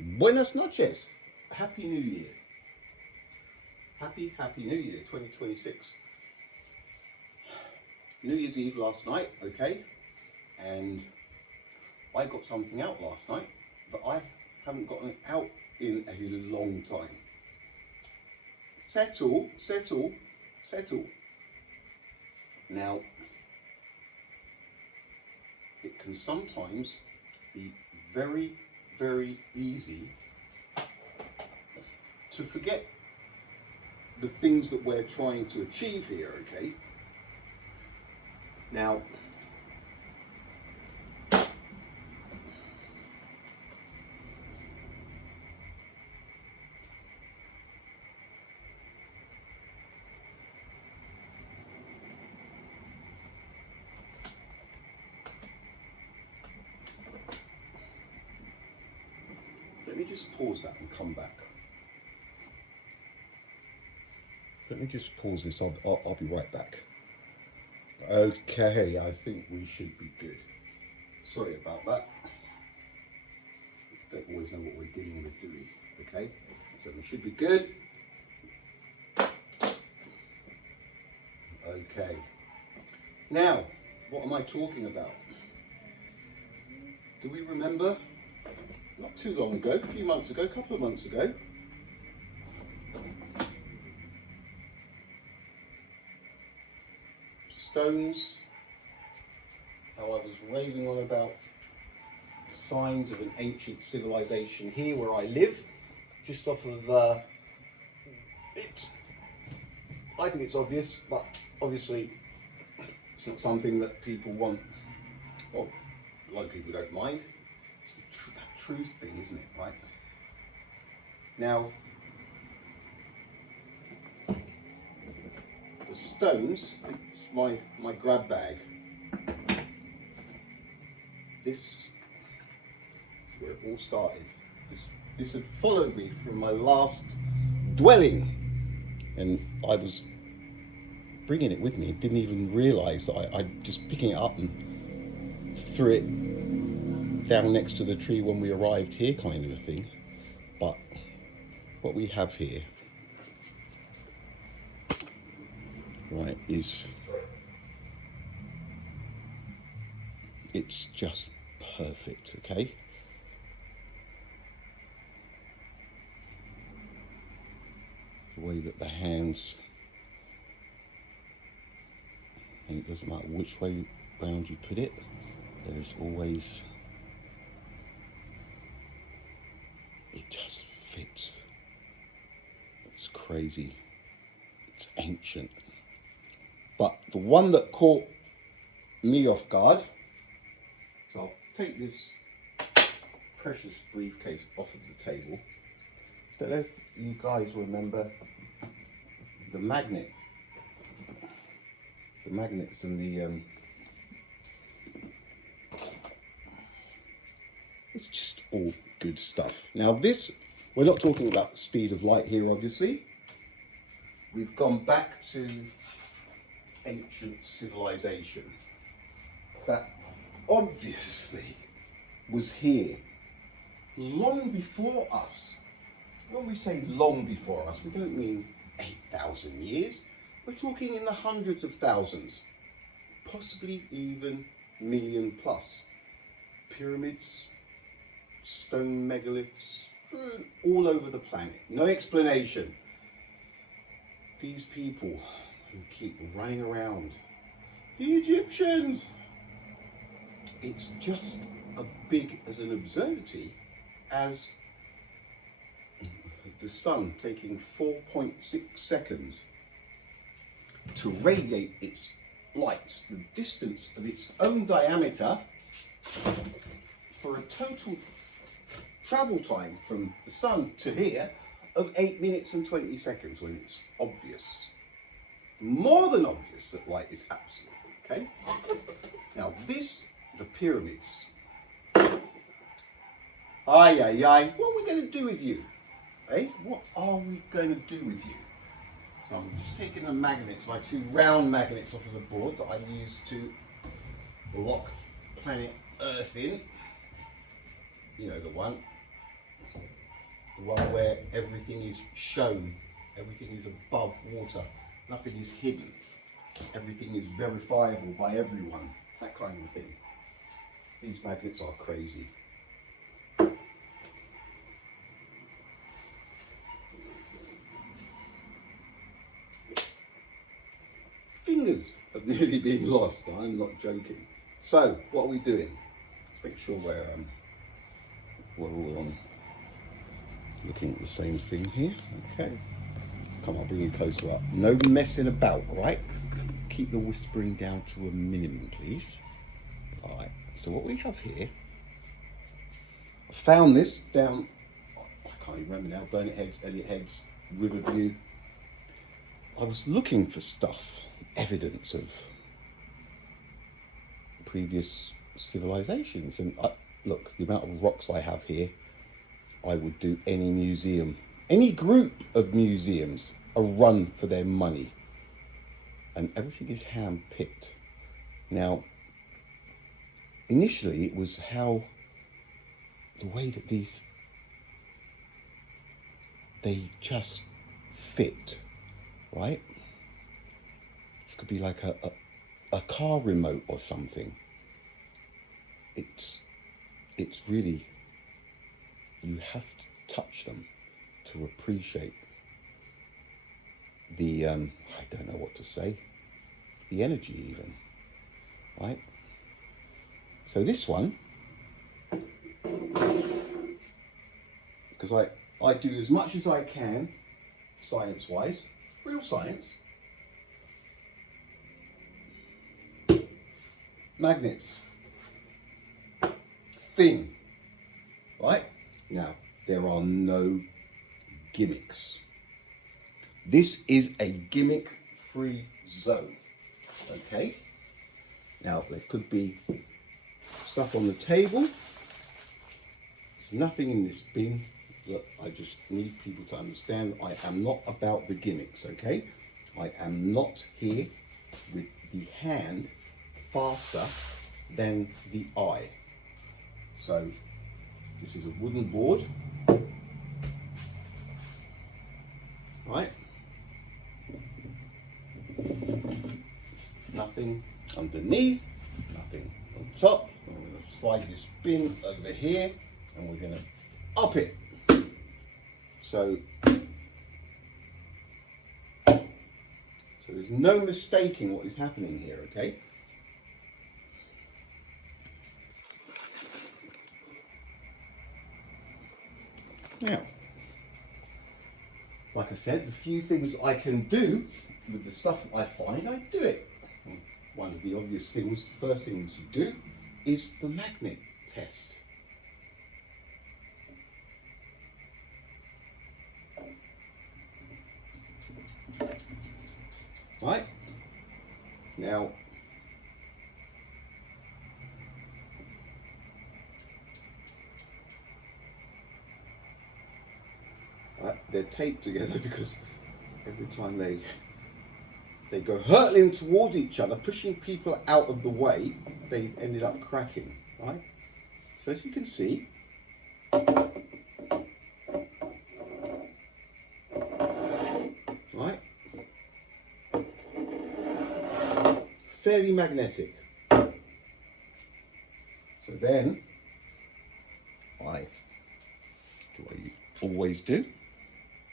Buenas noches. Happy New Year. Happy New Year 2026. New Year's Eve last night, okay? And I got something out last night that I haven't gotten out in a long time. Settle. Now, it can sometimes be very, very easy to forget the things that we're trying to achieve here, okay? Now, let me just pause that and come back. Let me just pause this, I'll be right back. Okay, I think we should be good. Sorry about that. Don't always know what we're dealing with, do we? Okay, so we should be good. Okay, now, what am I talking about? Do we remember, not too long ago, a few months ago, a couple of months ago, stones, how I was raving on about signs of an ancient civilization here where I live, just off of it. I think it's obvious, but obviously it's not something that people want. Well, a lot of people don't mind. It's that truth thing, isn't it, right? Now, the stones, it's my grab bag. This is where it all started. This had followed me from my last dwelling, and I was bringing it with me. Didn't even realise that I just picking it up and threw it down next to the tree when we arrived here, kind of a thing. But what we have here, right, is it's just perfect, okay? The way that the hands, and it doesn't matter which way round you put it, there's always, it just fits. It's crazy. It's ancient. But the one that caught me off guard, so I'll take this precious briefcase off of the table. Don't know if you guys remember the magnet. The magnets and the it's just all good stuff. Now this, we're not talking about the speed of light here, obviously. We've gone back to ancient civilization that obviously was here long before us. When we say long before us, we don't mean 8,000 years. We're talking in the hundreds of thousands, possibly even million plus. Pyramids, stone megaliths strewn all over the planet. No explanation. These people who keep running around, the Egyptians, it's just as big as an absurdity as the sun taking 4.6 seconds to radiate its light the distance of its own diameter for a total travel time from the sun to here of 8 minutes and 20 seconds, when it's obvious, more than obvious, that light is absolute, okay? Now this, the pyramids, what are we going to do with you? Eh? What are we going to do with you? So I'm just taking the magnets, my two round magnets off of the board that I use to lock planet Earth in. You know the one. one where everything is shown, everything is above water, nothing is hidden, everything is verifiable by everyone, that kind of thing. These magnets are crazy. Fingers have nearly been lost, I'm not joking. So, what are we doing? Let's make sure we're all on looking at the same thing here. Okay. Come on, I'll bring you closer up. No messing about, right? Keep the whispering down to a minimum, please. All right, so what we have here, I found this down, I can't even remember now, Burnett Heads, Elliot Heads, Riverview. I was looking for stuff, evidence of previous civilizations. And look, the amount of rocks I have here, I would do any museum, any group of museums, a run for their money. And everything is hand-picked. Now, initially it was how, the way that they just fit, right? This could be like a car remote or something. It's really, you have to touch them to appreciate the, I don't know what to say, the energy even, right? So this one, because I do as much as I can, science-wise, real science. Magnets, thin, right? Now, there are no gimmicks. This is a gimmick-free zone, okay? Now, there could be stuff on the table. There's nothing in this bin. Look, I just need people to understand I am not about the gimmicks, okay? I am not here with the hand faster than the eye. So, this is a wooden board, right? Nothing underneath, nothing on top. I'm going to slide this bin over here and we're going to up it. So there's no mistaking what is happening here, okay? Now, like I said, the few things I can do with the stuff that I find, I do it. One of the obvious things, the first things you do, is the magnet test. Right? Now, they're taped together because every time they go hurtling towards each other, pushing people out of the way, they ended up cracking, right? So as you can see, right, fairly magnetic. So then, I always do,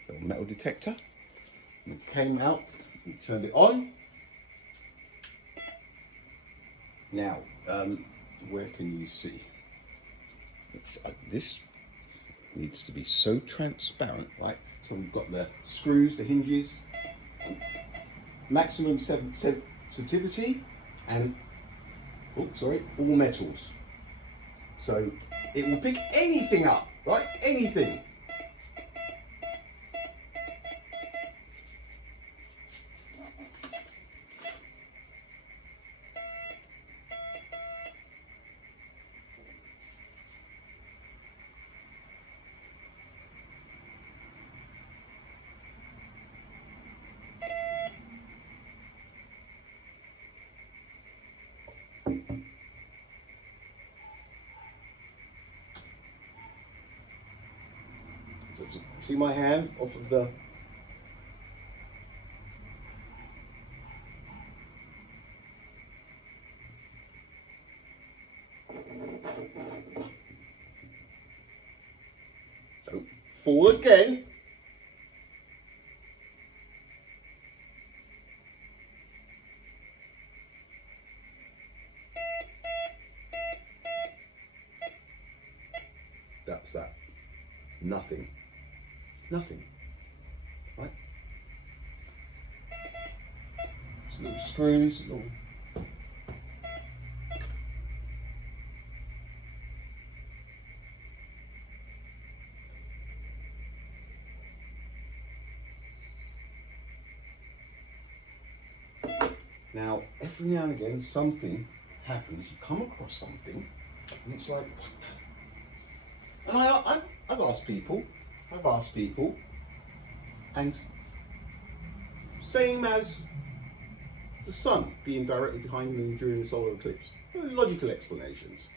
little metal detector, and it came out, and turned it on. Now, where can you see? This needs to be so transparent, right? So we've got the screws, the hinges, maximum sensitivity, and all metals. So it will pick anything up, right? Anything. So, see my hand off of the... Don't fall again. That's that. Nothing. Nothing. Right? Just little screws, little... Now, every now and again, something happens. You come across something, and it's like, what the... And I've asked people, and same as the sun being directly behind the moon during the solar eclipse. Logical explanations.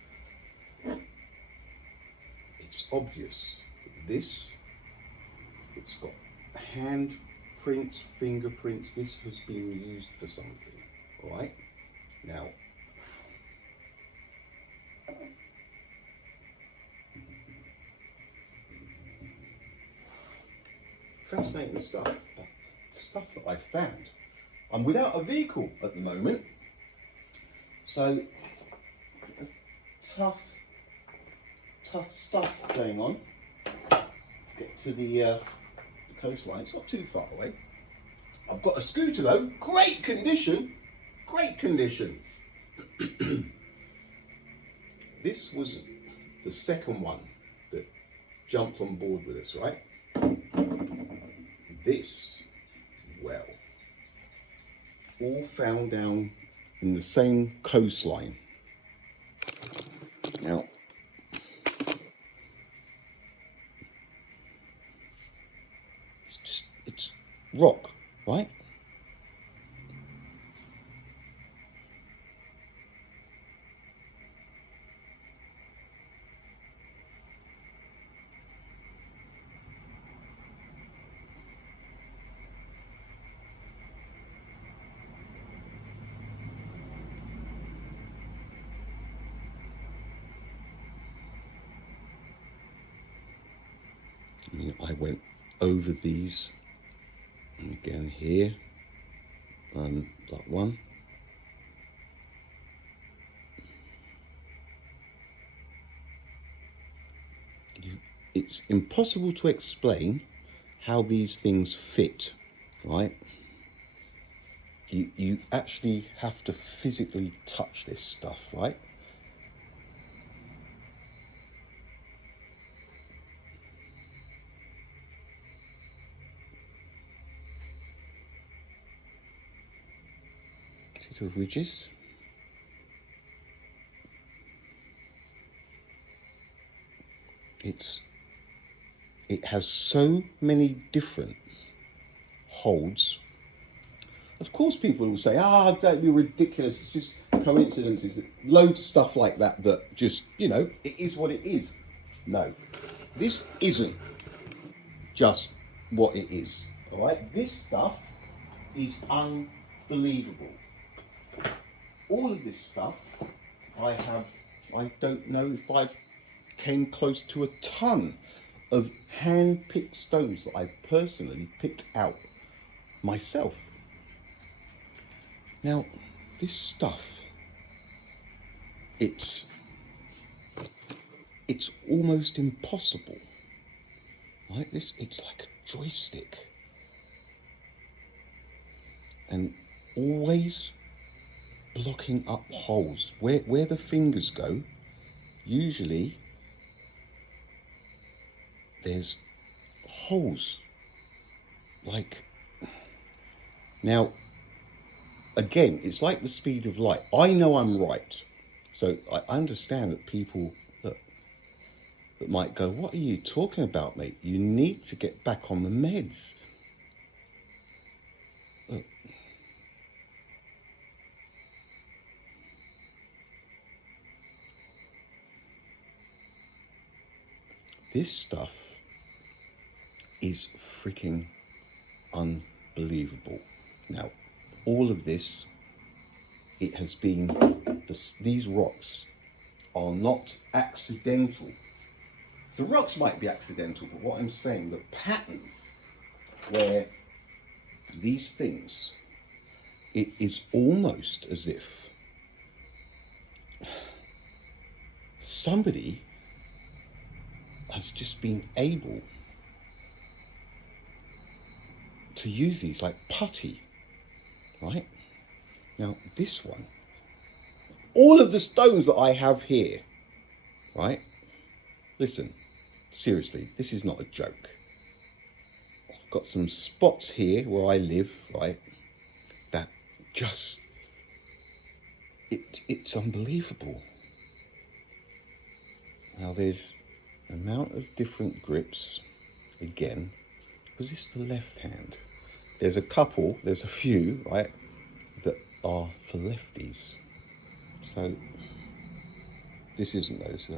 It's obvious that this, it's got handprints, fingerprints. This has been used for something, all right? Now, fascinating stuff, but stuff that I found. I'm without a vehicle at the moment, so tough stuff going on. Get to the coastline. It's not too far away. I've got a scooter though, great condition, great condition. This was the second one that jumped on board with us, right? This, well, all found down in the same coastline. Now, it's rock, right? I mean, I went over these, and again here, that one. It's impossible to explain how these things fit, right? You actually have to physically touch this stuff, right? See the ridges? It has so many different holds. Of course people will say, don't be ridiculous, it's just coincidences. Loads of stuff like that that just, you know, it is what it is. No, this isn't just what it is, all right? This stuff is unbelievable. All of this stuff, I don't know if I've came close to a ton of hand-picked stones that I personally picked out myself. Now, this stuff, it's almost impossible. Like this, it's like a joystick. And always blocking up holes. Where the fingers go, usually there's holes. Like, now, again, it's like the speed of light. I know I'm right. So I understand that people that might go, what are you talking about, mate? You need to get back on the meds. Look. This stuff is freaking unbelievable. Now, all of this, it has been, these rocks are not accidental. The rocks might be accidental, but what I'm saying, the patterns where these things, it is almost as if somebody has just been able to use these like putty, right? Now this one, all of the stones that I have here, right? Listen, seriously, this is not a joke. I've got some spots here where I live, right? That just, it's unbelievable. Now there's an amount of different grips. Again, was this the left hand? There's a couple, there's a few, right, that are for lefties. So this isn't those.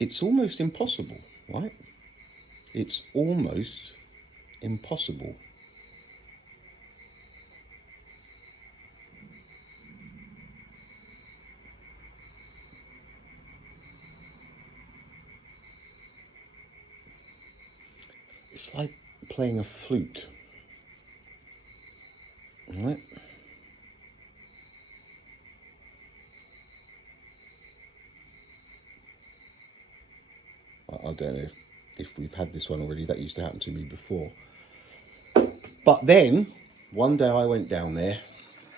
It's almost impossible, right? It's almost impossible. It's like playing a flute, right? I don't know if we've had this one already. That used to happen to me before. But then, one day I went down there,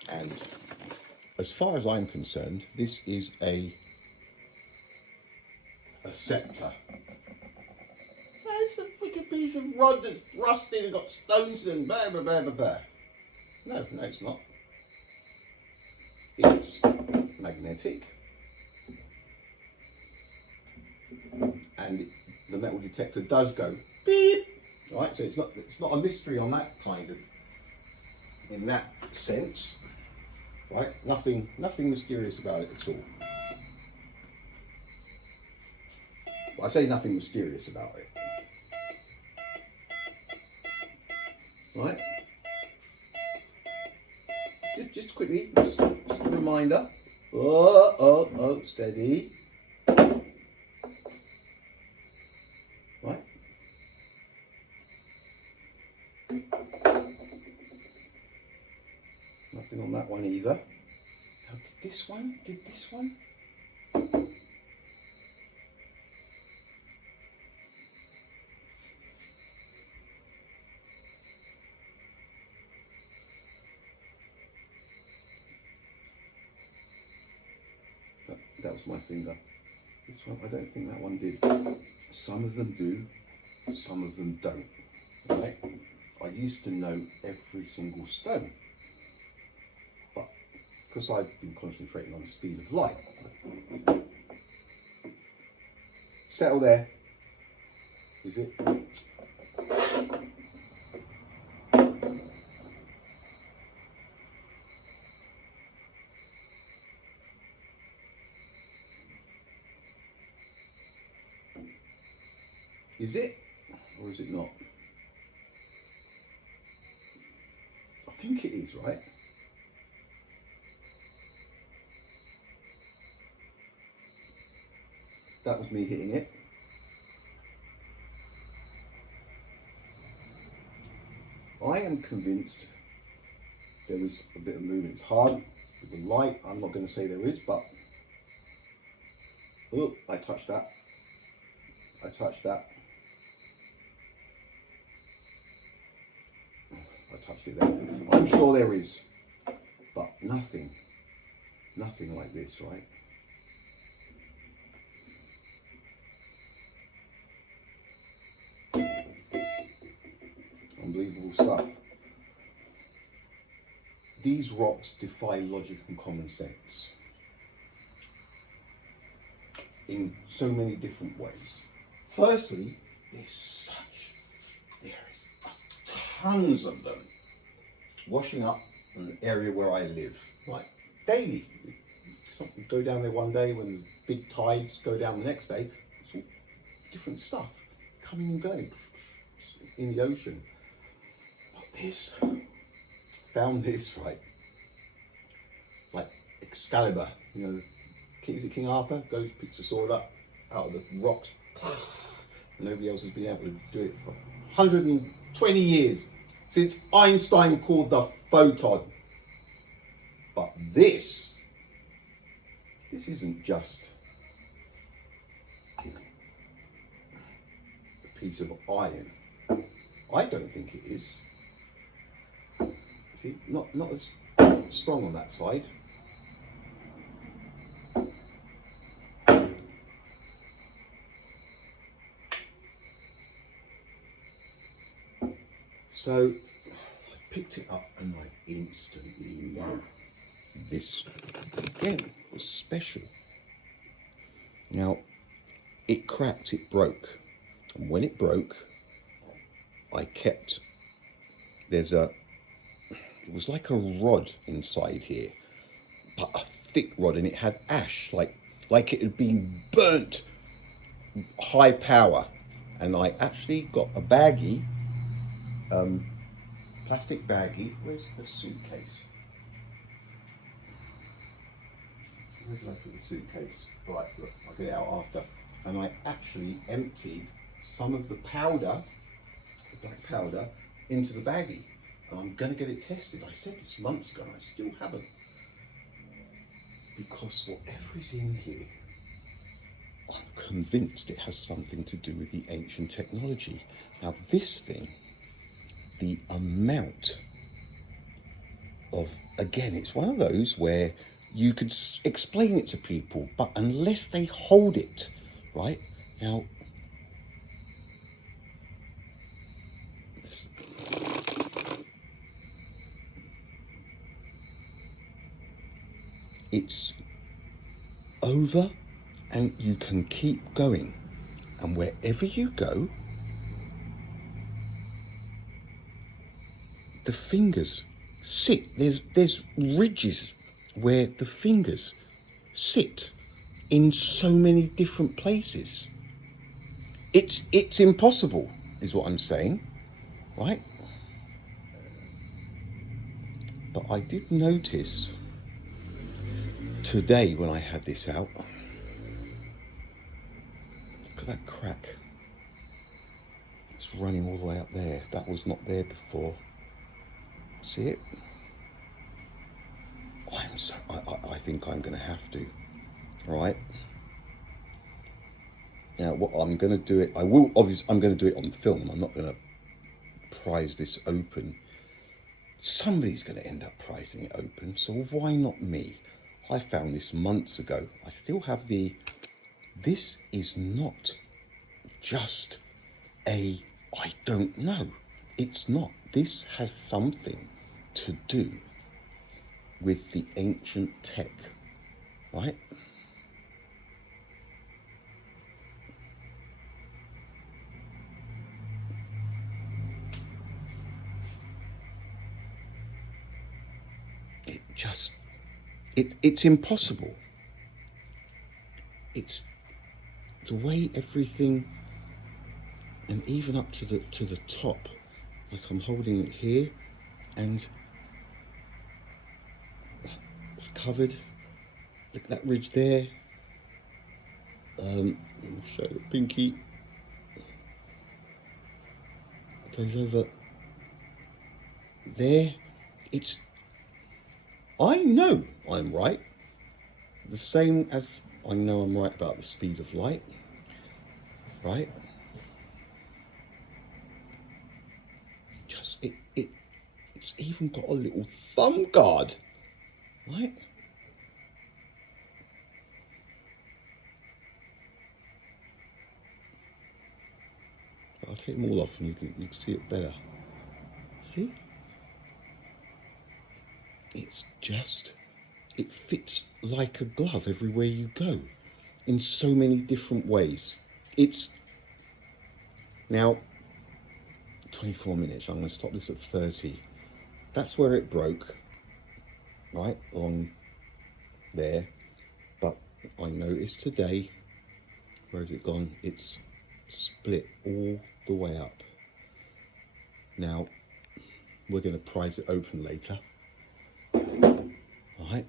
and as far as I'm concerned, this is a scepter. It's a freaking piece of rod that's rusted and got stones and blah, blah, blah, blah, blah. No, it's not. It's magnetic. And the metal detector does go beep, right? So it's not a mystery on that kind of, in that sense, right? Nothing mysterious about it at all. Well, I say nothing mysterious about it, right? Just quickly, just a reminder. Oh, steady. Right? Nothing on that one either. Now, did this one? That was my finger. This one, I don't think that one did. Some of them do, some of them don't. Right? I used to know every single stone, but because I've been concentrating on the speed of light. Settle there. Is it? Is it? Or is it not? I think it is, right? That was me hitting it. I am convinced there was a bit of movement. It's hard with the light. I'm not going to say there is, but oh, I touched that. I touched that. I touched it there. I'm sure there is, but nothing like this, right? Unbelievable stuff. These rocks defy logic and common sense in so many different ways. Firstly, there is a tons of them washing up an area where I live, like daily. Something go down there one day when the big tides go down the next day. It's all different stuff coming and going in the ocean. But this, found this, right, like Excalibur, you know, is it King Arthur? Goes, picks the sword up out of the rocks. Nobody else has been able to do it for 120 years, since Einstein called the photon. But this isn't just a piece of iron. I don't think it is. See, not as strong on that side. So I picked it up and I instantly knew this again was special. Now it cracked, it broke, and when it broke, I kept, it was like a rod inside here, but a thick rod, and it had ash, like it had been burnt, high power. And I actually got a baggie, plastic baggie. Where's the suitcase? Where did I put the suitcase? Right, look, I'll get it out after. And I actually emptied some of the powder, the black powder, into the baggie. And I'm going to get it tested. I said this months ago and I still haven't. Because whatever is in here, I'm convinced it has something to do with the ancient technology. Now this thing, the amount of, again, it's one of those where you could explain it to people, but unless they hold it, right? Now, it's over and you can keep going. And wherever you go, the fingers sit. There's ridges where the fingers sit in so many different places. It's impossible, is what I'm saying, right? But I did notice today when I had this out, look at that crack. It's running all the way up there. That was not there before. See it? I think I'm going to have to, right? Now, what I'm going to do it, I'm going to do it on film. I'm not going to prise this open. Somebody's going to end up prizing it open, so why not me? I found this months ago. I still have this is not just I don't know. It's not. This has something to do with the ancient tech, right? It's impossible. It's the way everything, and even up to the top, like I'm holding it here, and it's covered. Look at that ridge there. I'll show the pinky. It goes over there. I know I'm right. The same as I know I'm right about the speed of light, right? Just it's even got a little thumb guard, right? I'll take them all off and you can see it better. See? It fits like a glove everywhere you go in so many different ways. Now, 24 minutes. I'm going to stop this at 30. That's where it broke, right, along there. But I noticed today, where has it gone? It's split all the way up. Now, we're going to prise it open later. All right,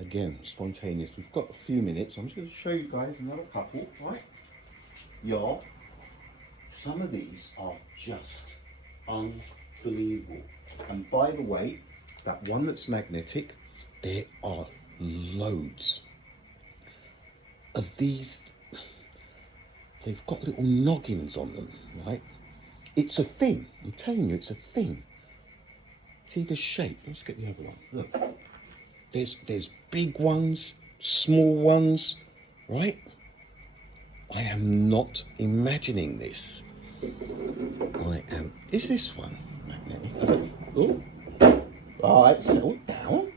again, spontaneous. We've got a few minutes. I'm just going to show you guys another couple, right? Yeah, some of these are just unbelievable. And by the way, that one that's magnetic, there are loads of these. They've got little noggins on them, right? It's a thing. I'm telling you, it's a thing. See the shape? Let's get the other one. Look, there's big ones, small ones, right? I am not imagining this. I am. Is this one magnetic? Oh, all right, settle down.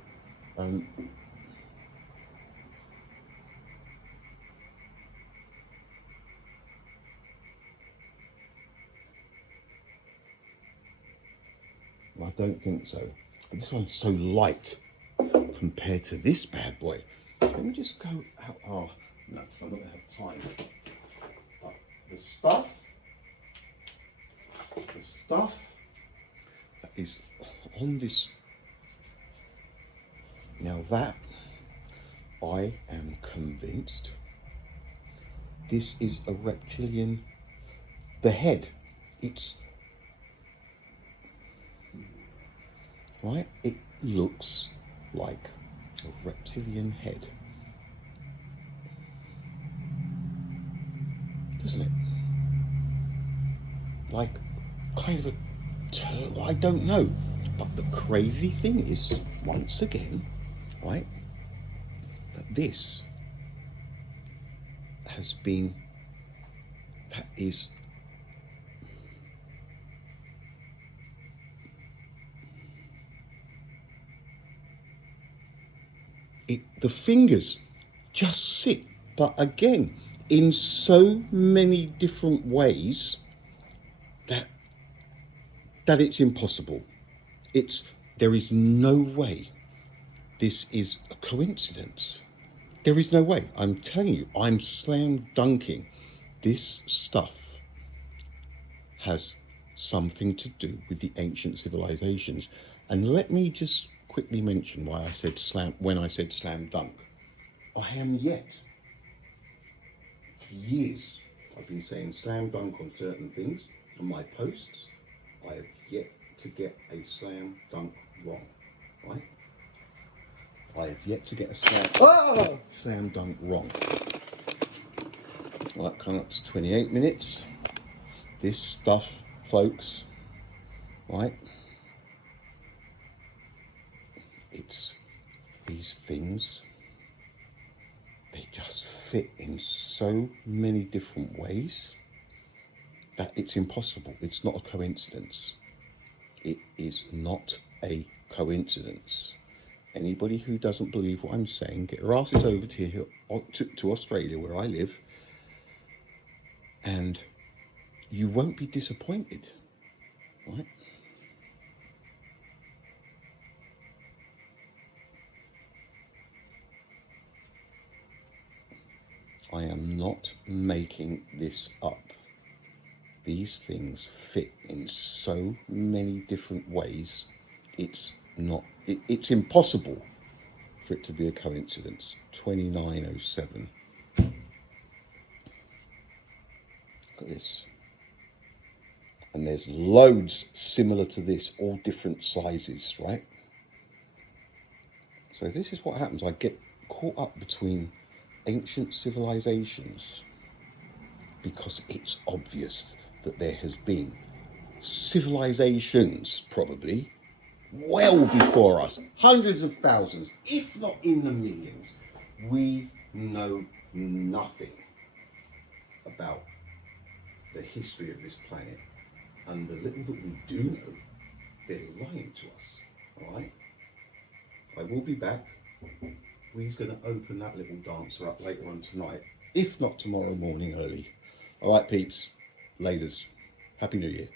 I don't think so. But this one's so light compared to this bad boy. Let me just go out. Oh, no, I'm not going to have time. But the stuff that is on this. Now that, I am convinced this is a reptilian. The head, it's, right? It looks like a reptilian head, doesn't it? Like kind of a, I don't know. But the crazy thing is, once again, right, that this has been, that is, the fingers just sit, but again, in so many different ways that it's impossible. There is no way this is a coincidence. There is no way. I'm telling you, I'm slam dunking. This stuff has something to do with the ancient civilizations. And let me just quickly mention why I said when I said slam dunk. I am yet, for years, I've been saying slam dunk on certain things on my posts. I have yet to get a slam dunk wrong, right? I have yet to get a slam dunk wrong. Right, coming up to 28 minutes. This stuff, folks, right? It's these things, they just fit in so many different ways that it's impossible. It's not a coincidence. It is not a coincidence. Anybody who doesn't believe what I'm saying, get your asses over to here, to Australia, where I live, and you won't be disappointed, right? I am not making this up. These things fit in so many different ways. It's impossible for it to be a coincidence. 2907. Look at this. And there's loads similar to this, all different sizes, right? So this is what happens. I get caught up between ancient civilizations because it's obvious that there has been civilizations probably well before us, hundreds of thousands, if not in the millions. We know nothing about the history of this planet, and the little that we do know, they're lying to us. All right, I will be back. We's going to open that little dancer up later on tonight, if not tomorrow morning early. All right, peeps, laters. Happy New Year.